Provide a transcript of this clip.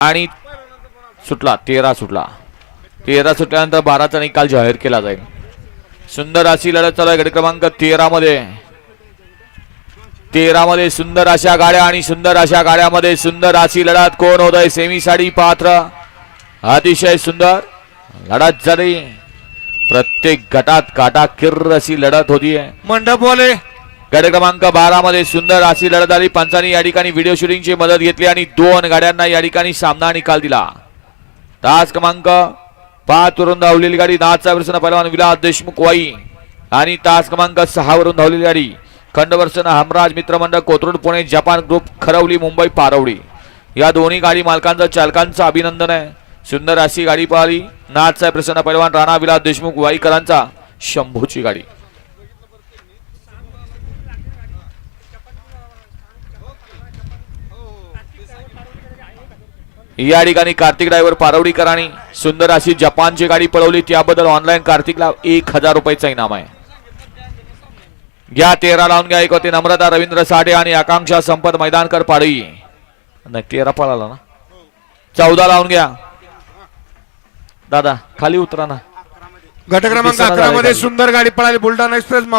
आणि सुटला तेरा सुटला. तेरा सुटल्यानंतर बाराचा निकाल जाहीर केला जाईल. सुंदर अशी लढत चालू आहे गट क्रमांक तेरा मध्ये. सुंदर अशा गाड्या आणि सुंदर अशा गाड्यामध्ये सुंदर अशी लढत. कोण होत आहे सेमी साडी पात्र. अतिशय सुंदर लढत झाली. प्रत्येक गटात काटा किर्र अशी लढत होतीये. मंडप वाले क्रमांक बारा मध्ये सुंदर अशी लढत आली. पंचांनी या ठिकाणी व्हिडिओ शूटिंगची मदत घेतली आणि दोन गाड्यांना या ठिकाणी सामना निकाल दिला. तास क्रमांक पाच वरून धावलेली गाडी नाथचा वर्षन पहिलवान विलास देशमुख वाई. आणि तास क्रमांक सहा वरून धावलेली गाडी खंडवर्षन हमराज मित्रमंडळ कोथरूड पुणे जपान ग्रुप खरवली मुंबई पारवडी. या दोन्ही गाडी मालकांचं चालकांचं अभिनंदन आहे. सुंदर अशी गाडी पळाली नाथचा प्रसन्न पैलवान राणा विलास देशमुख वाईकरांचा शंभूची गाडी. या ठिकाणी कार्तिक ड्रायव्हर पारवडीकरांनी सुंदर अशी जपानची गाडी पळवली. त्याबद्दल ऑनलाईन कार्तिकला एक हजार रुपयाचा इनाम आहे. घ्या तेरा लावून घ्या. एक होते नम्रता रवींद्र साठे आणि आकांक्षा संपत मैदानकर पाडई नाही तेरा पळाला ना? चौदा लावून घ्या. दादा खाली उतरा ना. गट क्रमांक दिसना अकरा मध्ये. सुंदर गाडी पळाली. बुलढाणा एक्सप्रेस माऊली